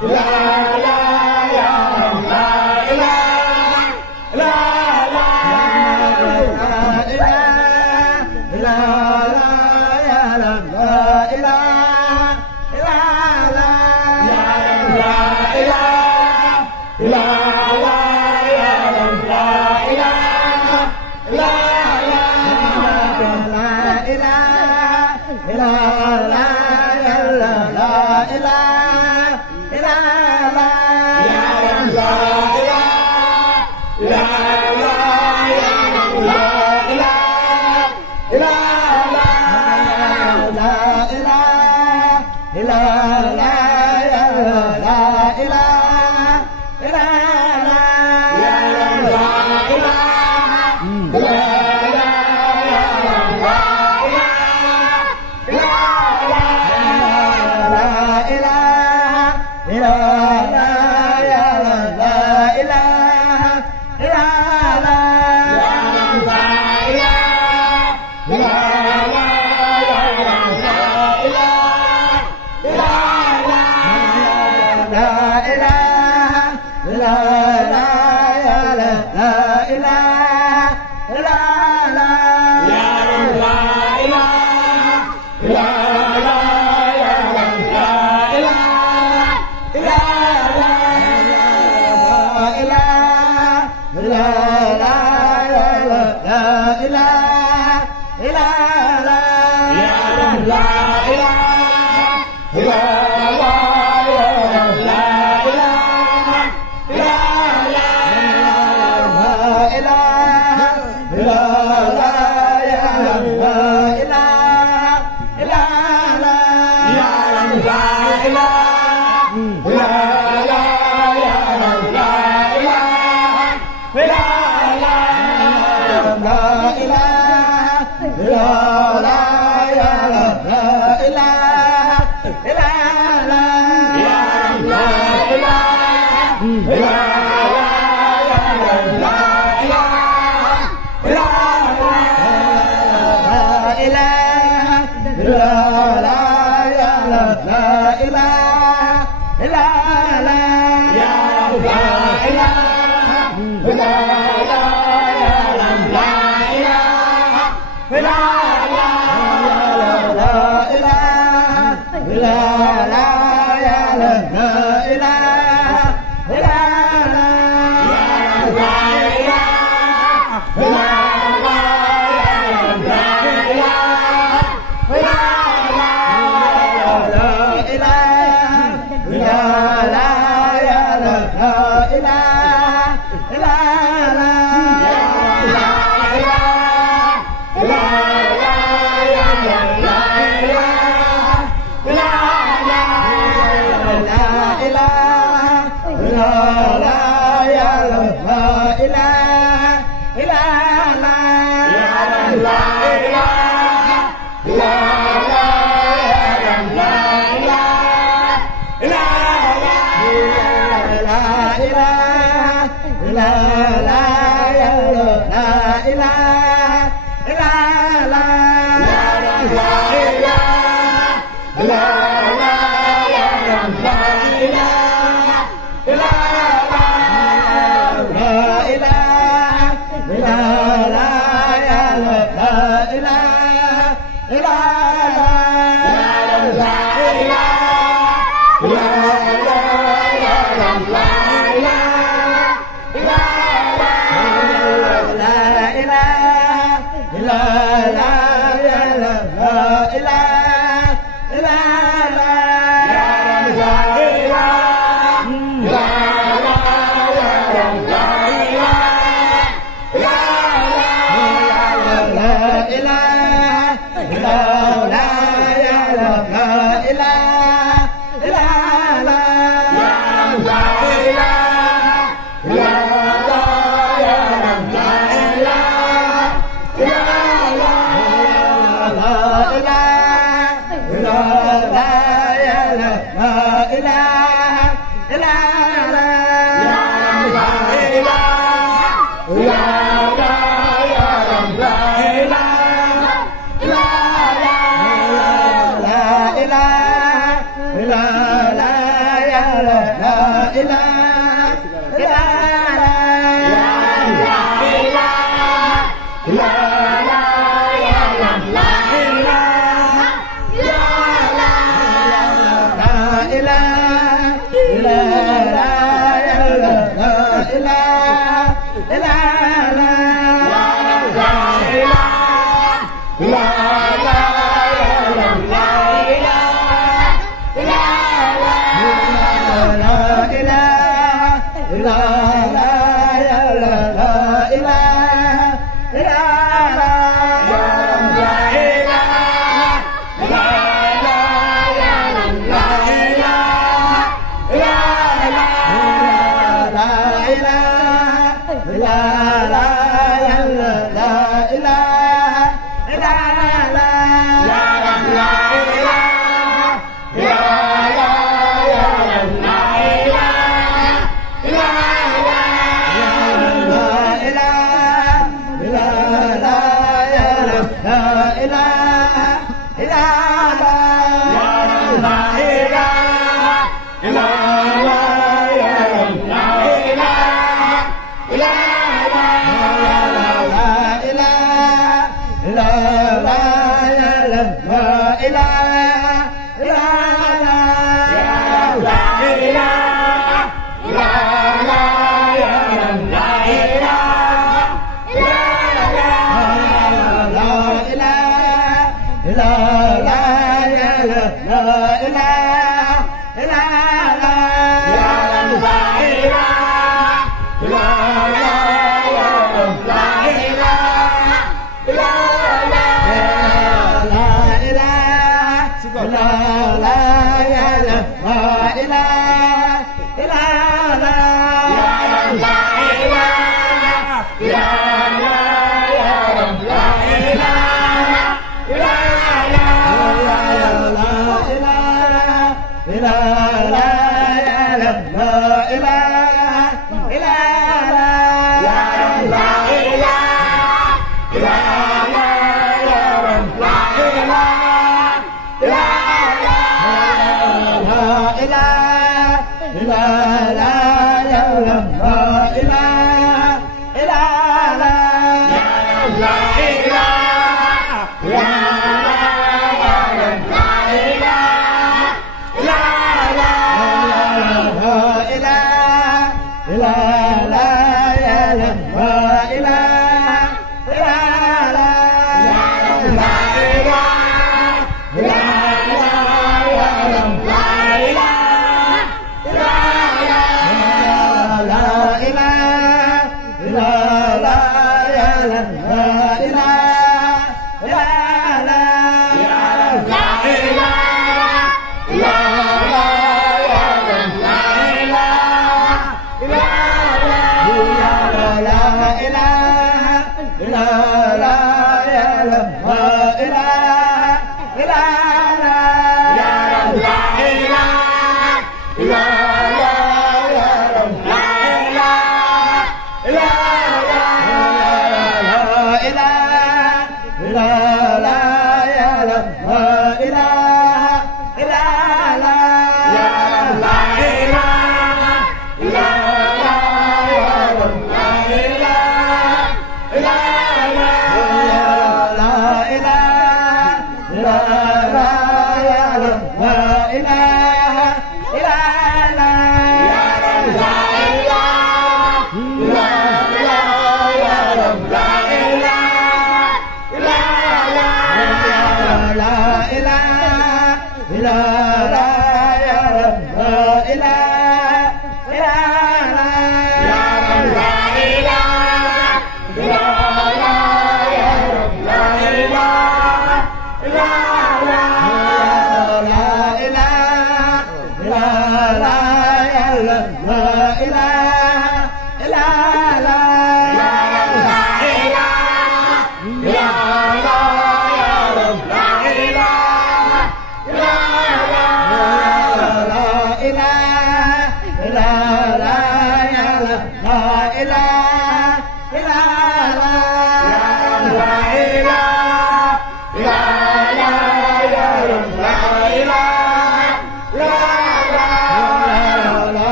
la La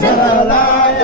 La la la la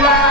la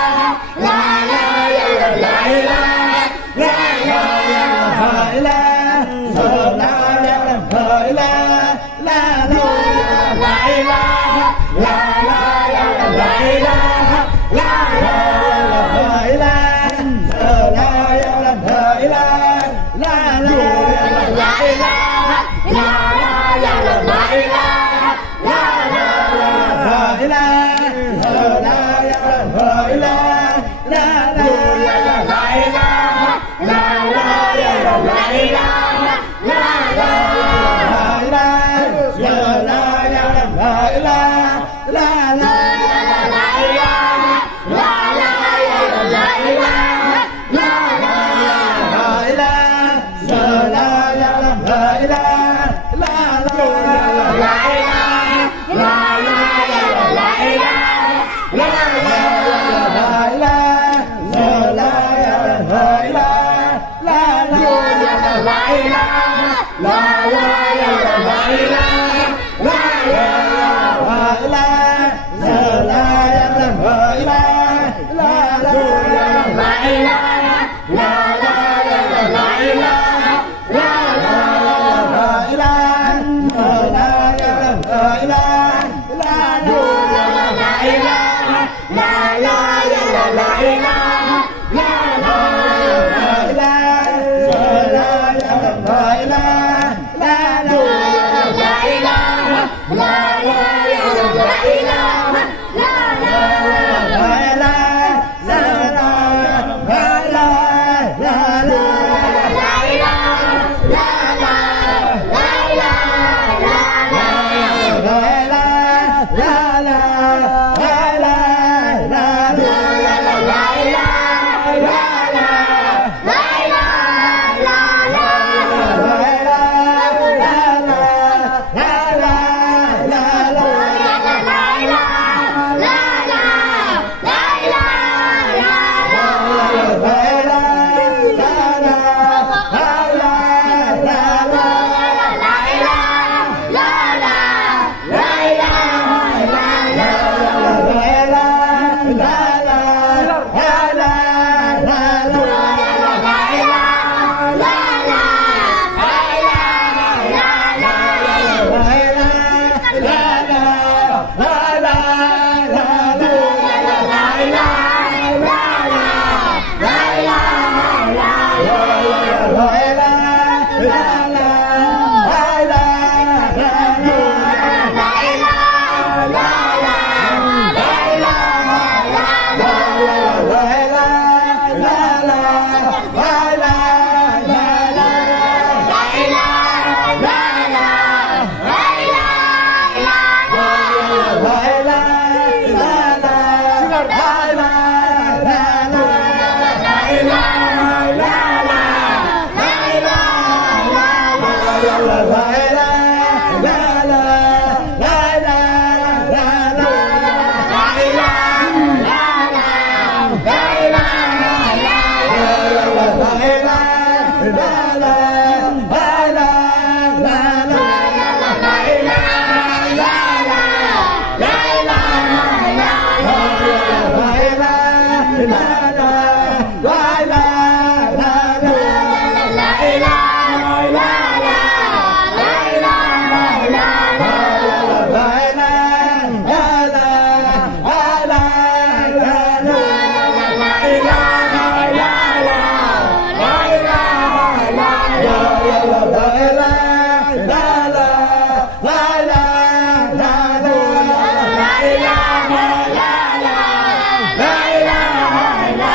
la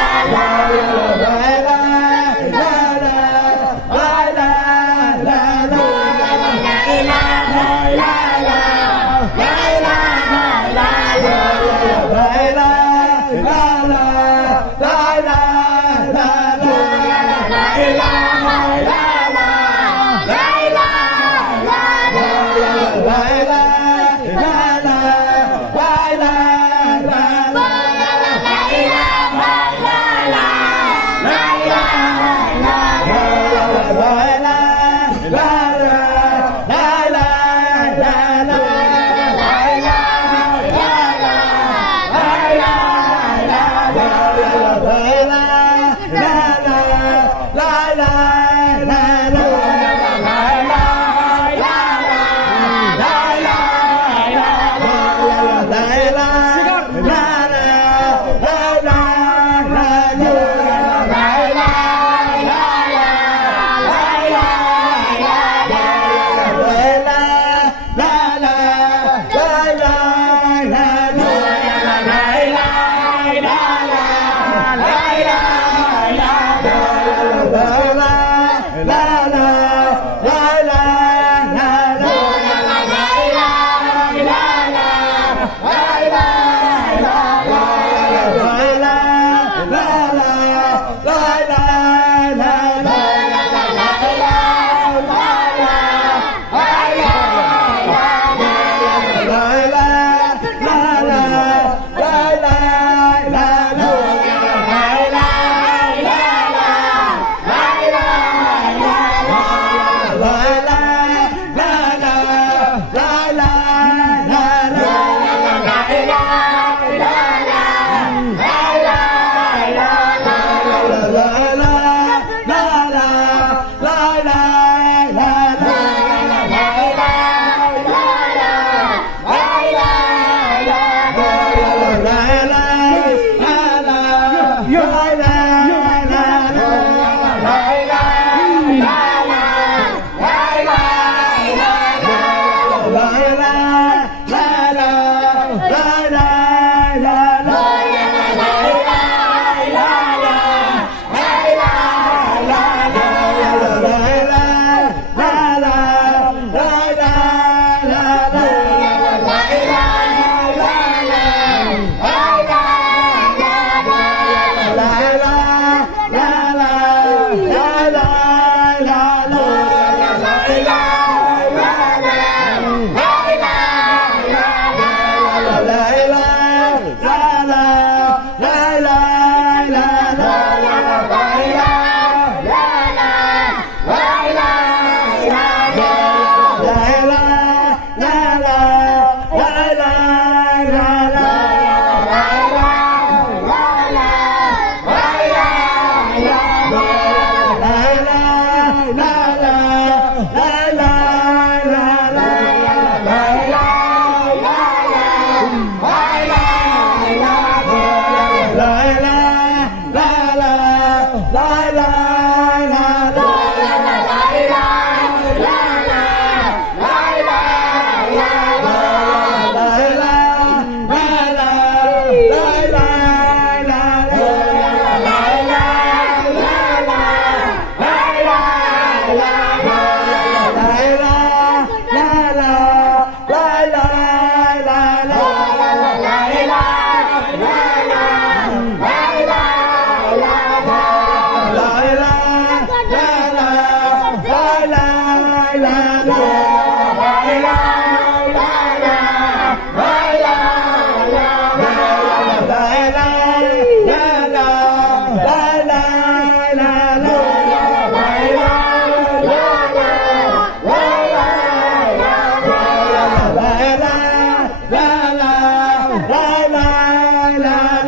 la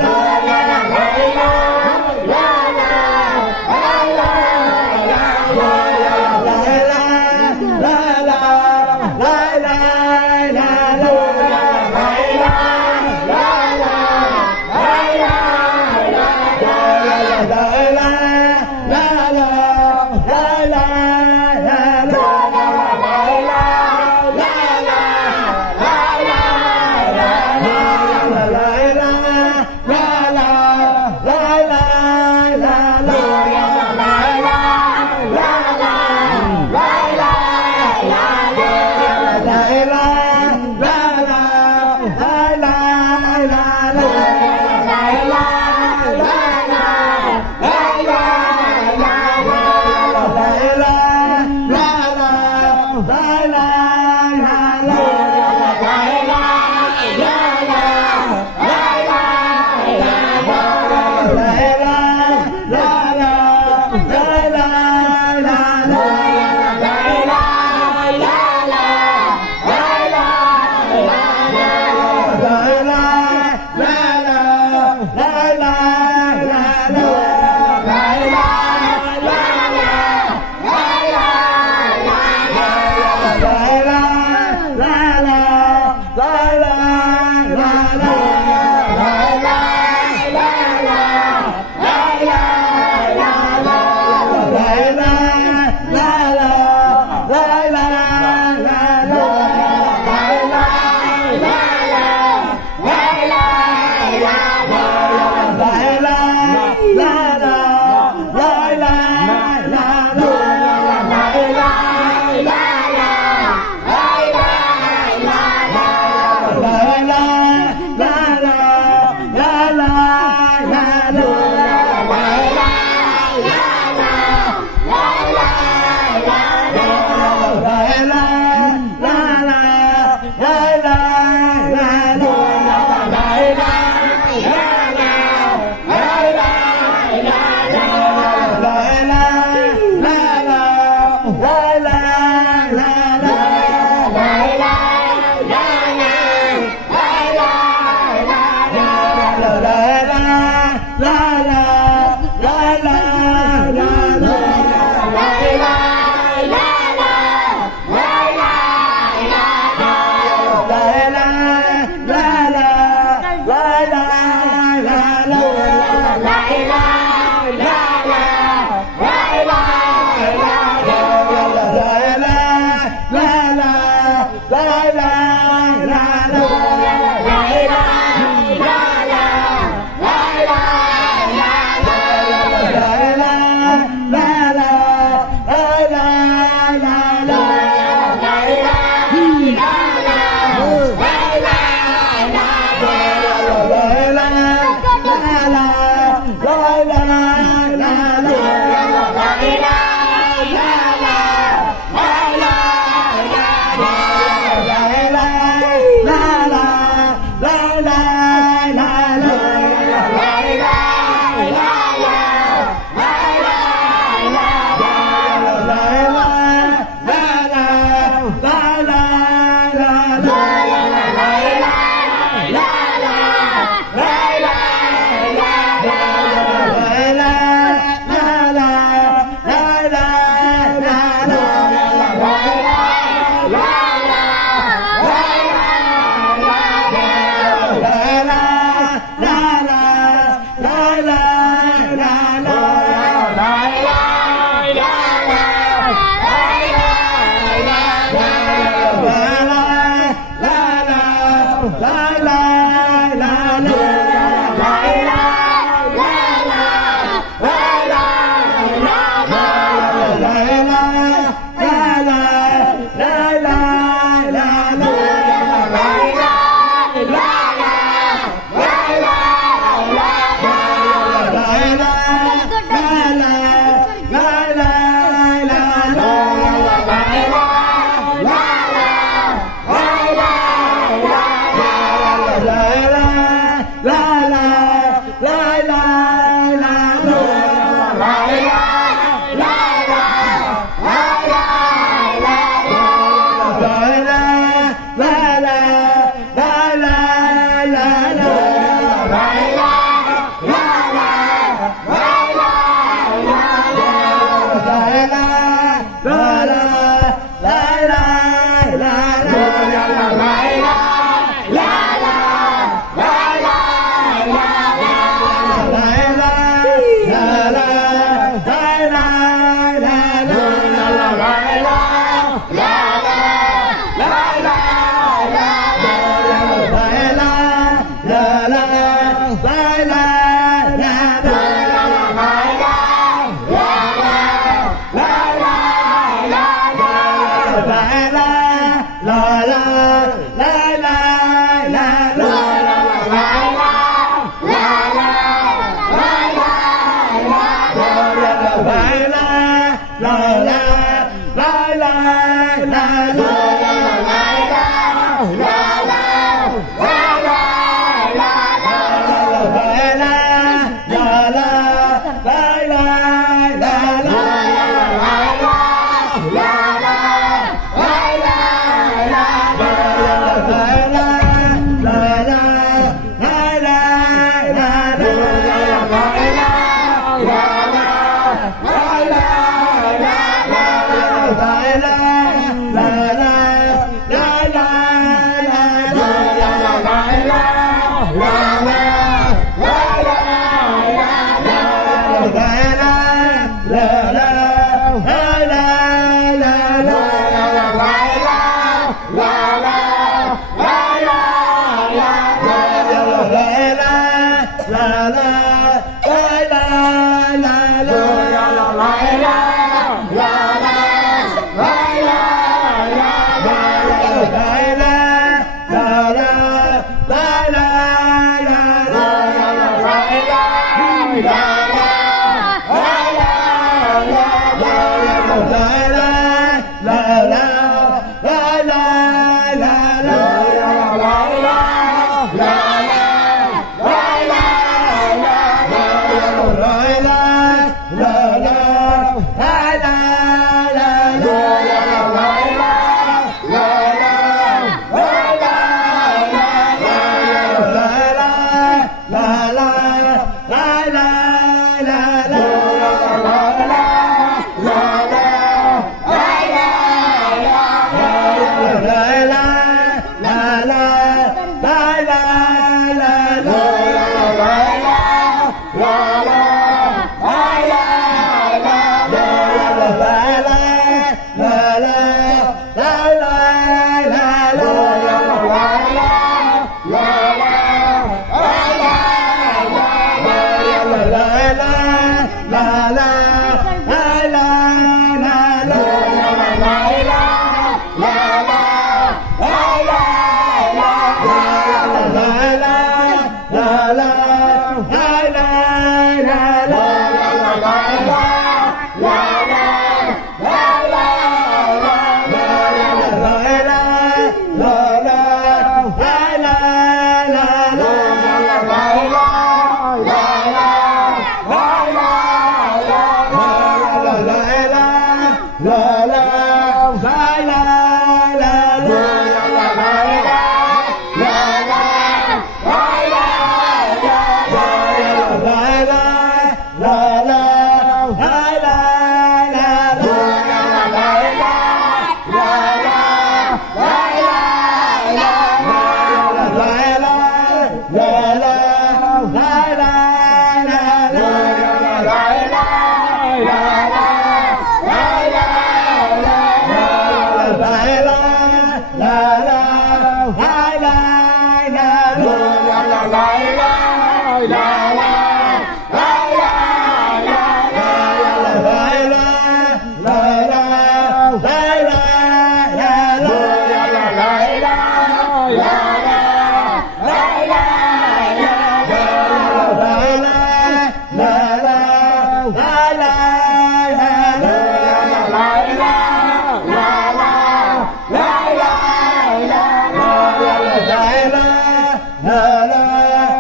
la la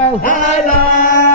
la la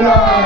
la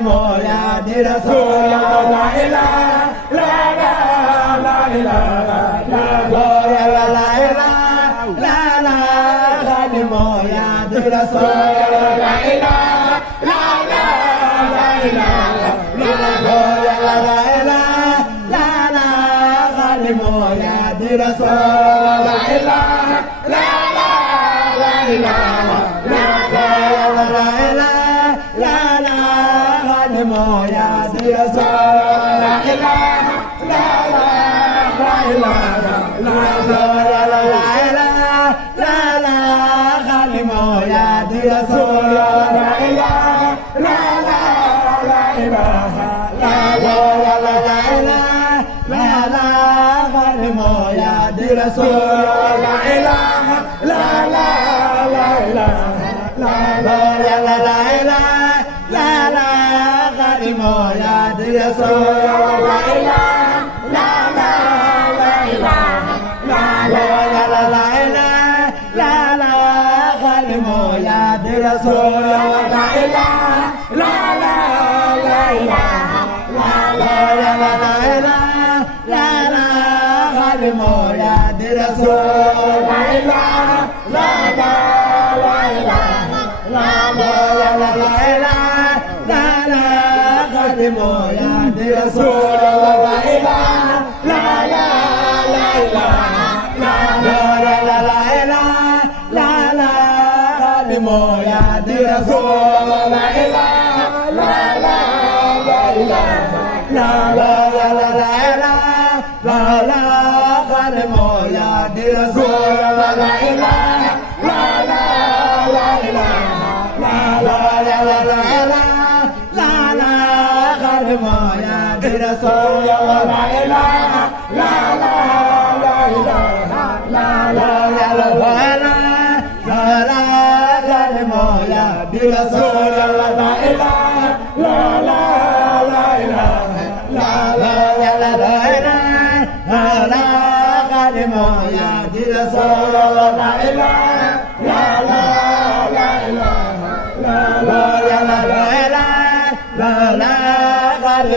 moya di rasul la ilaha la ilaha la moya la ilaha la moya di rasul la ilaha la ilaha la moya la ilaha la moya di rasul la ilaha la ilaha moya di rasul la ilaha la ilaha la moya di rasul la ilaha la ilaha la moya di rasul la ilaha la ilaha la moya di rasul la ilaha la ilaha moya di rasul la ilaha la ilaha moya di rasul la ilaha la moya di rasul la ilaha la moya di rasul la ilaha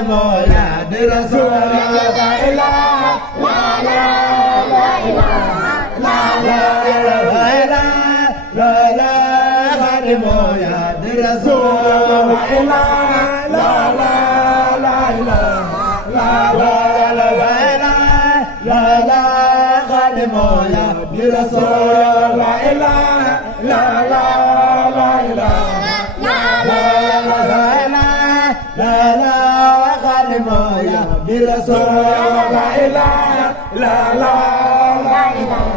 moya di rasul la ilaha moya di rasul la ilaha moya di rasul la ilaha moya di rasul la moya di rasul la ilaha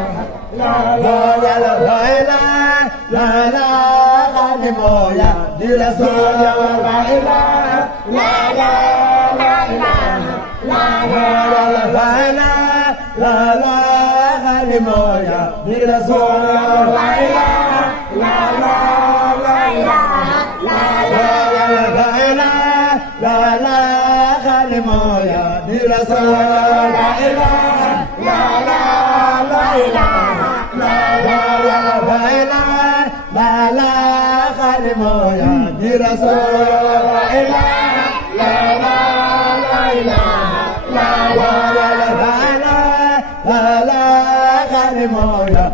moya di rasul la ilaha moya di rasul la ilaha moya di rasul la ilaha moya di rasul la ilaha moya di rasul la ilaha moya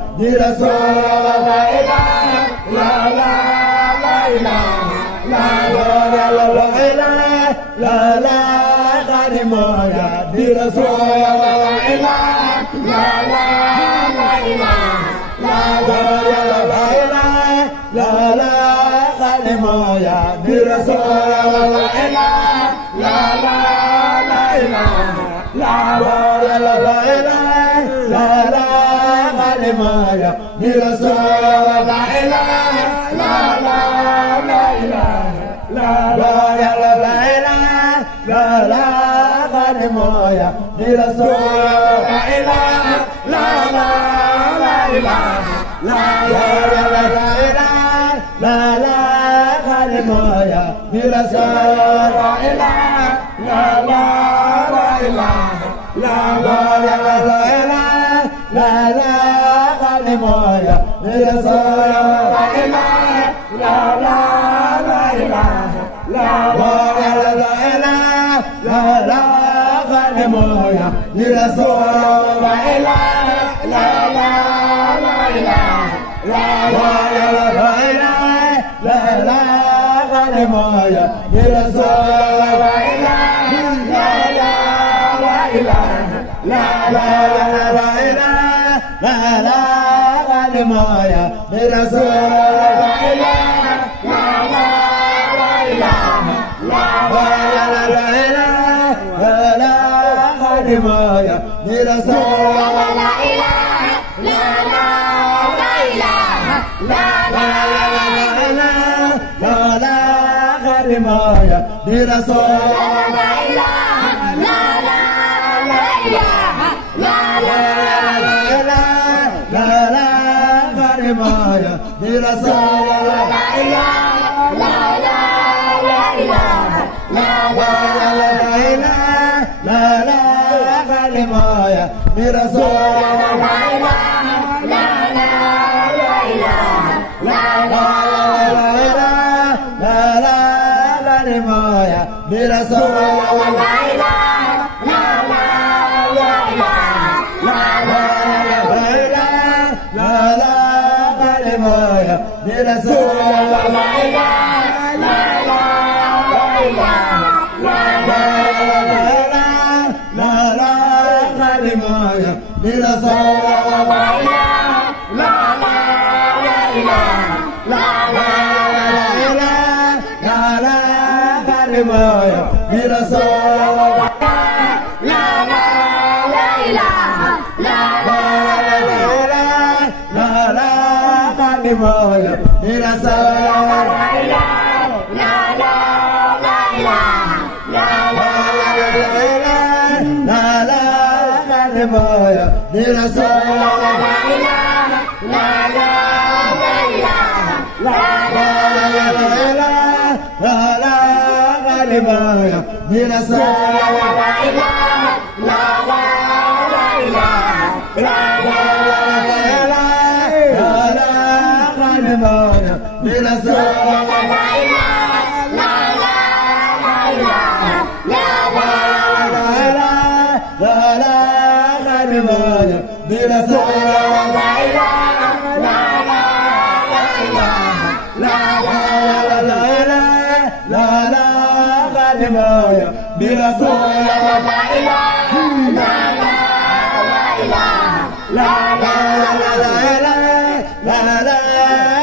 di rasul la ilaha moya di rasul la moya di rasul la ilaha moya di rasul la moya di rasul la moya di rasul la moya di rasul la ilaha moya di rasul la ilaha moya di rasul la ilaha moya ni rasul la ilaha la la la ilaha la la la ilaha moya ni rasul la ilaha la la la ilaha la la la ilaha la la moya ni rasul la ilaha la la la ilaha la la la moya ni rasul la ilaha la la la ilaha la la la moya ni rasul la ilaha la la la ilaha la la moya ni rasul la ilaha la la la ilaha la la moya ni rasul la ilaha la la ilaha la la moya ni rasul la ilaha la la ilaha la la moya ni rasul la ilaha la la ilaha la la moya ni rasul la ilaha la la ilaha la la moya ni rasul la la ilaha la la moya ni rasul la ilaha la la ilaha la la moya ni rasul la ilaha la la ilaha la la moya ni rasul la ilaha la la ilaha la la moya ni rasul la ilaha la la ilaha la la moya ni rasul la ilaha la la ilaha la la moya ni rasul la ilaha la la ilaha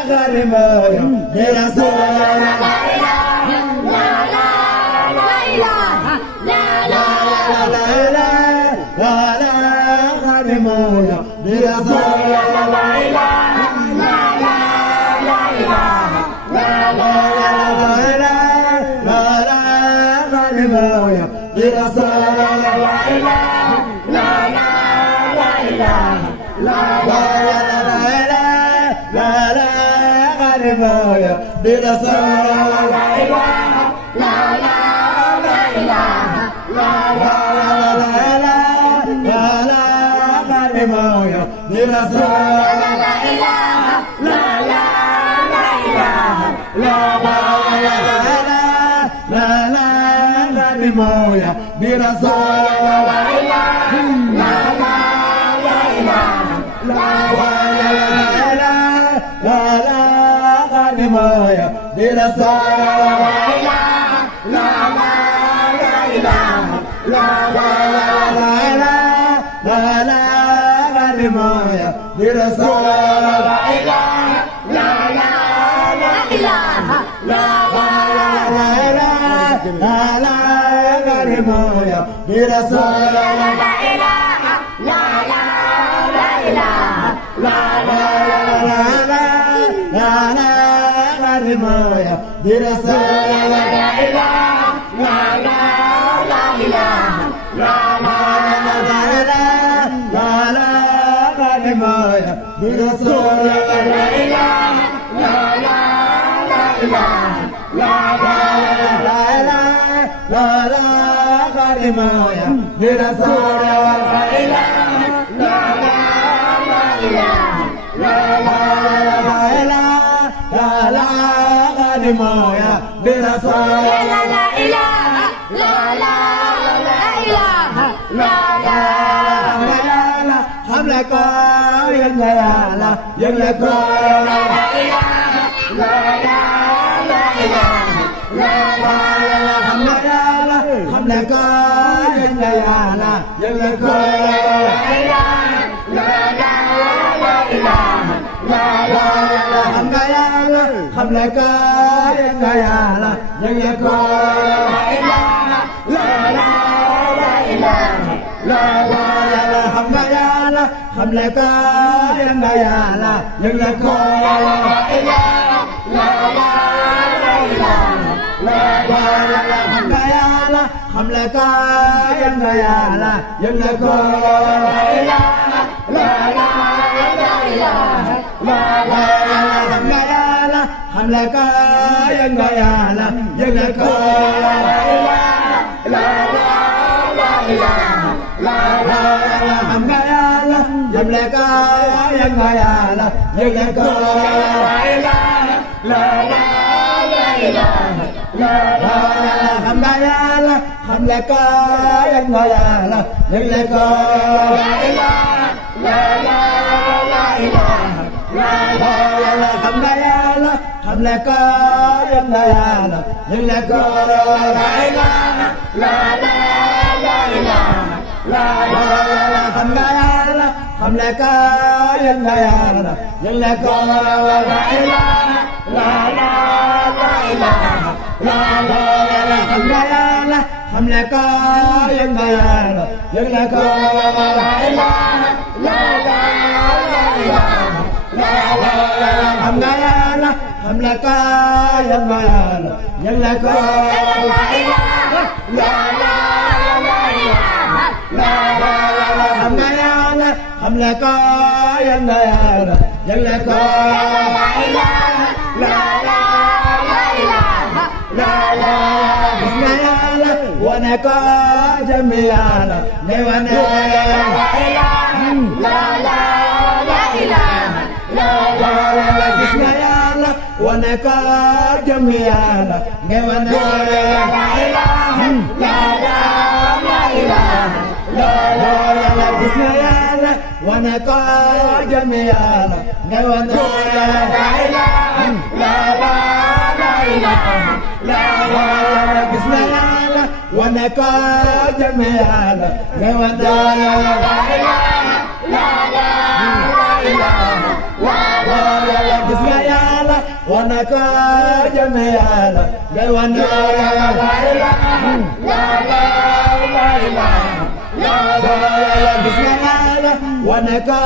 la la moya ni rasul la ilaha la la ilaha la la moya ni rasul la ilaha la la ilaha la la moya ni rasul la ilaha la la ilaha la la moya ni rasul la ilaha la la ilaha la la moya ni rasul la ilaha la la ilaha la la moya ni rasul la ilaha la la ilaha la la moya ni rasul la ilaha la la ilaha la la moya ni rasul la ilaha la la ilaha la la moya ni rasul la ilaha la la ilaha la la moya ni rasul la ilaha la la ilaha la la moya ni rasul la ilaha la la ilaha la la moya ni rasul la ilaha la la ilaha la la moya ni rasul la ilaha la la ilaha ko yëg nga yàlla yëg nga ko la ilaha la ilaha la ilaha xam nga yàlla xam nga ko yëg nga yàlla yëg nga ko la ilaha la ilaha la ilaha xam nga yàlla xam nga ko yëg nga yàlla yëg nga ko la ilaha la ilaha la ilaha xam nga yàlla xam nga ko yëg nga yàlla yëg nga ko la ilaha la ilaha la ilaha xam nga yàlla xam nga ko yëg nga yàlla yëg nga ko la ilaha la ilaha la ilaha xam nga yàlla xam nga ko yëg nga yàlla yëg nga ko la ilaha la ilaha la ilaha xam nga yàlla xam nga ko yëg nga yàlla yëg nga ko la ilaha la ilaha la ilaha xam nga yàlla xam nga ko yëg nga yàlla yëg nga ko la ilaha la ilaha la ilaha xam nga yàlla xam nga ko yëg nga yàlla yëg nga ko la ilaha la ilaha la ilaha xam nga yàlla xam nga ko yëg nga yàlla yëg nga ko la ilaha la ilaha la ilaha xam nga yàlla xam nga ko yëg nga yàlla yëg nga ko la ilaha la ilaha la ilaha xam nga yàlla xam nga ko yëg nga yàlla yëg nga ko la ilaha la ilaha la ilaha xam nga yàlla xam nga ko yëg nga yàlla yëg nga ko la ilaha la ilaha la ilaha gis nga yàlla wane ko jëmmi yàlla ne wane la ilaha la ilaha la ilaha gis nga yàlla wane ko jëmmi yàlla ne wane la ilaha la ilaha la ilaha gis nga yàlla wane ko jëmmi yàlla ne wane la ilaha la ilaha la ilaha gis nga yàlla wane ko jëmmi yàlla ne wane la ilaha la ilaha la ilaha gis nga yàlla wane ko jëmmi yàlla ne wane la ilaha la ilaha la ilaha gis nga yàlla wane ko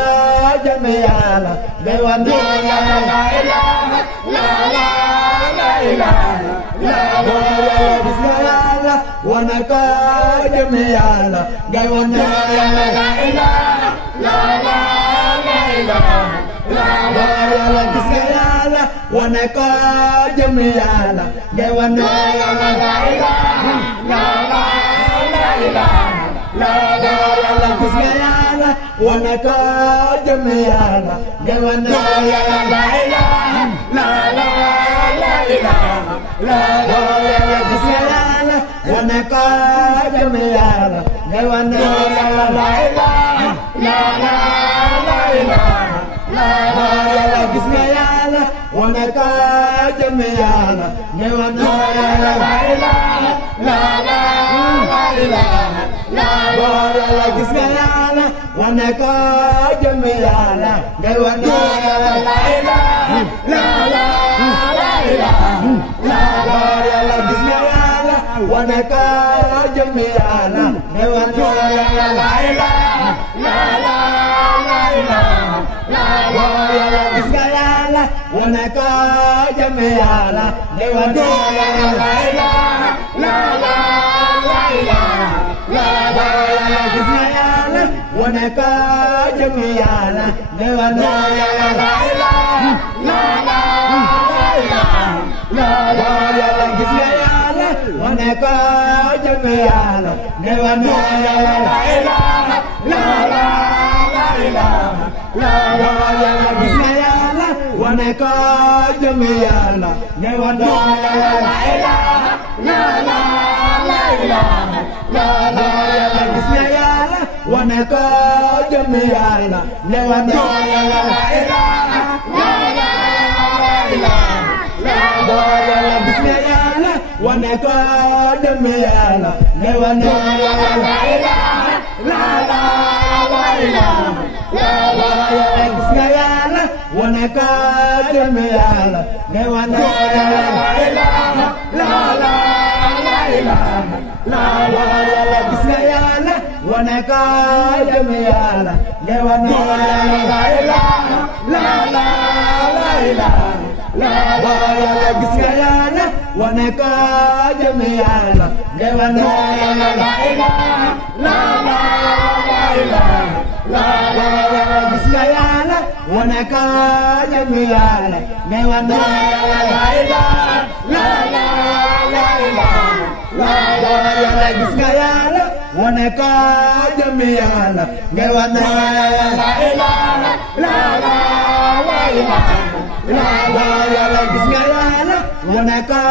jëmmi yàlla ne wane la ilaha la ilaha la ilaha gis nga yàlla wane ko jëmmi yàlla ne wane la ilaha la ilaha la ilaha gis nga yàlla wane ko jëmmi yàlla ne wane la ilaha la ilaha la ilaha gis nga yàlla wane ko jëmmi yàlla ne wane la ilaha la ilaha la ilaha gis nga yàlla wane ko jëmmi yàlla ne wane la ilaha la ilaha la ilaha gis nga yàlla wane ko jëmmi yàlla ne wane la ilaha la ilaha la ilaha gis nga yàlla wane ko jëmmi yàlla ne wane la ilaha la ilaha la ilaha gis nga yàlla wane ko jëmmi yàlla ne wane la ilaha la ilaha la ilaha gis nga yàlla wane ko jëmmi yàlla ne wane la ilaha la ilaha la ilaha gis nga yàlla wane ko jëmmi yàlla ne wane la ilaha la ilaha la ilaha gis nga yàlla wane ko jëmmi yàlla ne wane la ilaha la ilaha la ilaha gis nga yàlla wane ko jëmmi yàlla ne wane la ilaha la ilaha la ilaha gis nga yàlla wane ko jëmmi Yàlla ne wane la ilaha la ilaha la gis nga Yàlla wane ko jëmmi Yàlla ne wane la ilaha la ilaha gis nga Yàlla wane ko jëmmi Yàlla ne wane la ilaha la ilaha gis nga Yàlla wane ko jëmmi Yàlla ne wane la ilaha la ilaha gis nga Yàlla wane ko jëmmi Yàlla ne wane la ilaha la ilaha gis nga Yàlla wane ko jëmmi Yàlla ne wane la ilaha la ilaha gis nga Yàlla wane ko jëmmi Yàlla ne wane la ilaha la ilaha gis nga Yàlla wane ko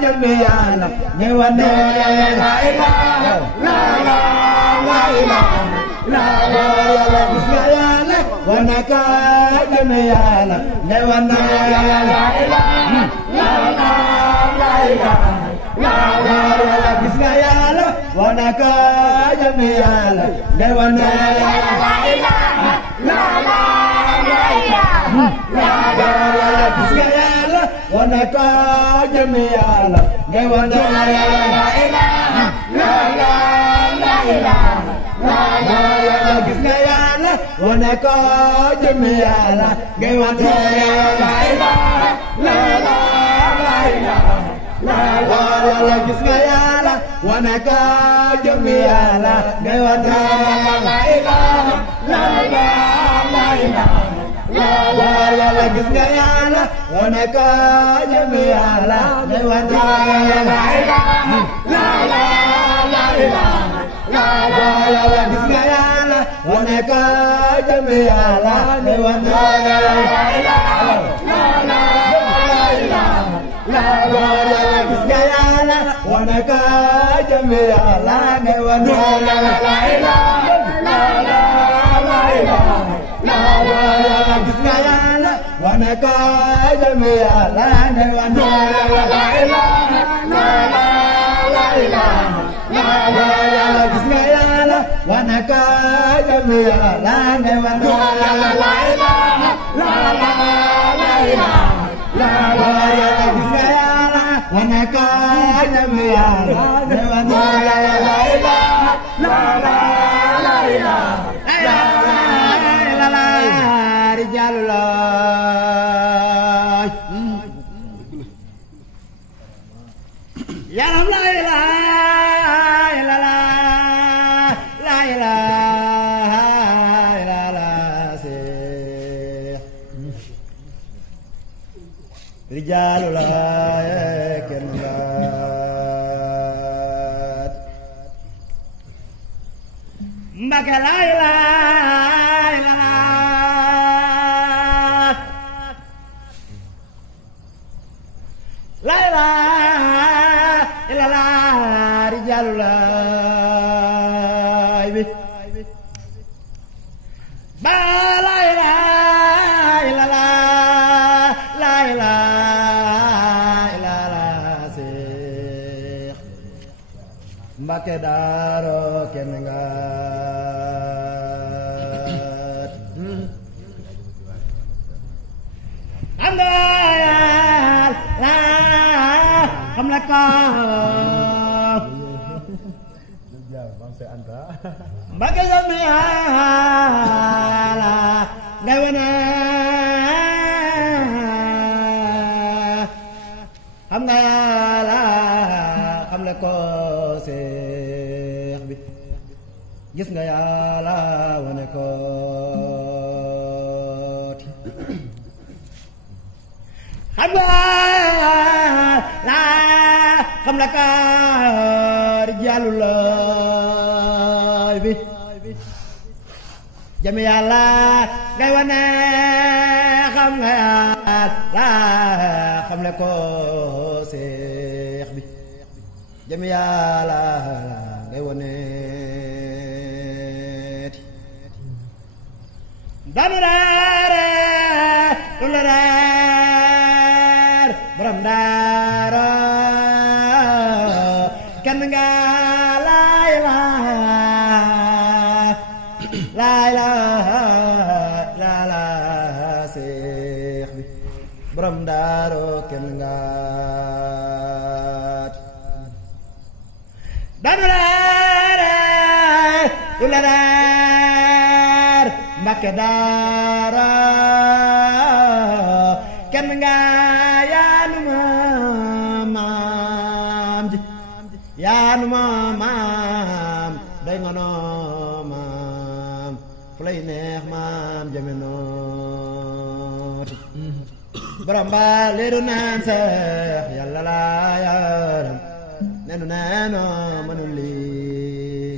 jëmmi Yàlla ne wane la ilaha la ilaha gis nga Yàlla wane ko jëmmi Yàlla ne wane la ilaha la ilaha gis nga Yàlla wane ko jëmmi Yàlla ne wane la ilaha la ilaha gis nga Yàlla wane ko jëmmi Yàlla ne wane la ilaha la ilaha gis nga Yàlla wane ko jëmmi Yàlla ne wane la ilaha la ilaha gis nga Yàlla wane ko jëmmi Yàlla ne wane la ilaha la ilaha gis nga Yàlla wane ko jëmmi Yàlla ne wane la ilaha la ilaha gis nga Yàlla wane ko jëmmi Yàlla ne wane la ilaha gis nga Yàlla wane ko jëmmi Yàlla ne wane la ilaha gis nga Yàlla wane ko jëmmi Yàlla ne wane la ilaha gis nga Yàlla wane ko jëmmi Yàlla ne wane la ilaha gis nga Yàlla wane ko jëmmi Yàlla ne wane la ilaha yaram la ilaha illallah la ilaha illallah rijalullah kengat mbake la ilaha illallah la ilaha illallah rijalullah ba la ilaha illallah la ilaha illallah Seex Mbàkke Daaro kenn nga am nga la xam la ko Mbàkke jëmmi Yàlla nga wane xam nga Yàlla xam la ko Seex bi gis nga Yàlla wane ko xam nga Yàlla xam la ko rijalullah bi jëmmi Yàlla ngay wane xam nga Yàlla xam le ko Seex bi jëmmi Yàlla ngay wane danuraare dularaar borom daara kenn nga laa ilaaha seex bi borom daara kenn nga danuraare dularaar Mbàkke daara kenn nga yaanu ma maam ji yaanu ma maam day nga noo maam fu lay neex maam jame nooti borom ba leeru naan seex yàlla laa yaram nenu mënul lii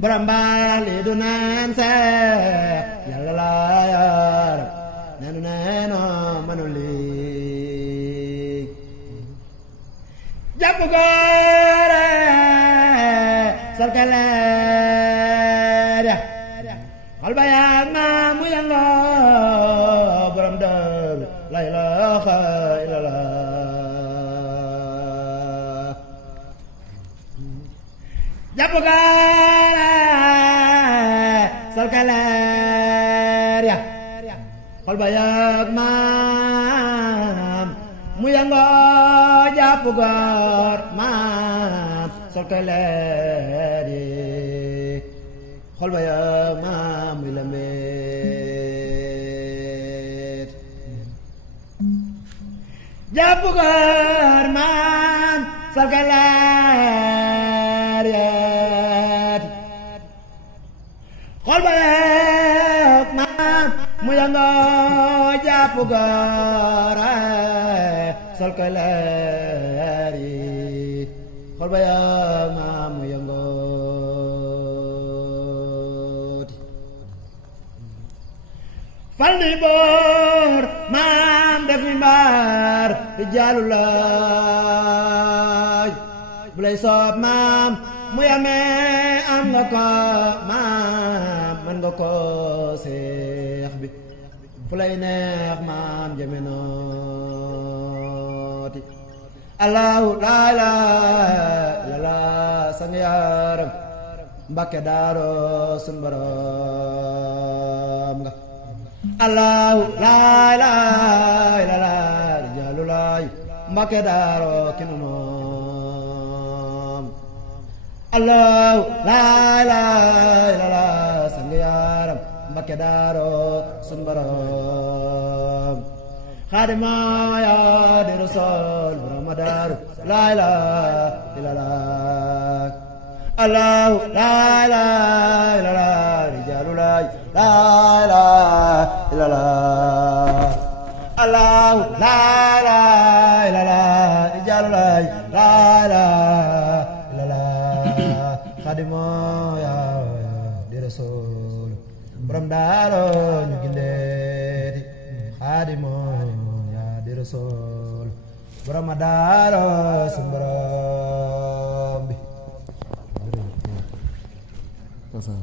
borom ba leeru naan seex yàlla laa yaram nenu mënul lii jàpp góore sarkaleer ya xol ba yaag maam mu yangoo borom dër la ilaaha illallaah jàpp góore sarkaleer ya xol ba yaag maam mu yangoo jàpp góor maam sarkaleer yi xol ba yaag maam muy la meet jàpp góor maam sarkaleer yi xol ba yaag maam mu yangoo jàpp góor sarkaleer yi xol ba yaag maam mu yangooti fal ni boor maam def ni mbaar di jaalu laay bu lay soob maam mu yamee am nga ko maam man nga ko seex bi fu lay neex maam jame nooti allahu laa ilaaha illallaah sang yaaram Mbàkke daaro sun borom nga allahu laa ilaaha illallaah rijaalu laay Mbàkke daaro kinu moom allahu laa ilaaha illallaah sang yaaram Mbàkke daaro sun borom xaadima yaa di rasul borom daaru laa ilaaha illallaah allahu laa ilaaha illallaah rijaalu laay laa ilaaha illallaah allahu laa ilaaha illallaah rijaalu laay laa ilaaha illallaah xaadima yaa di rasul borom daaru ñu gindeeti xaadima di rasul borom daaro sun borom bi kasa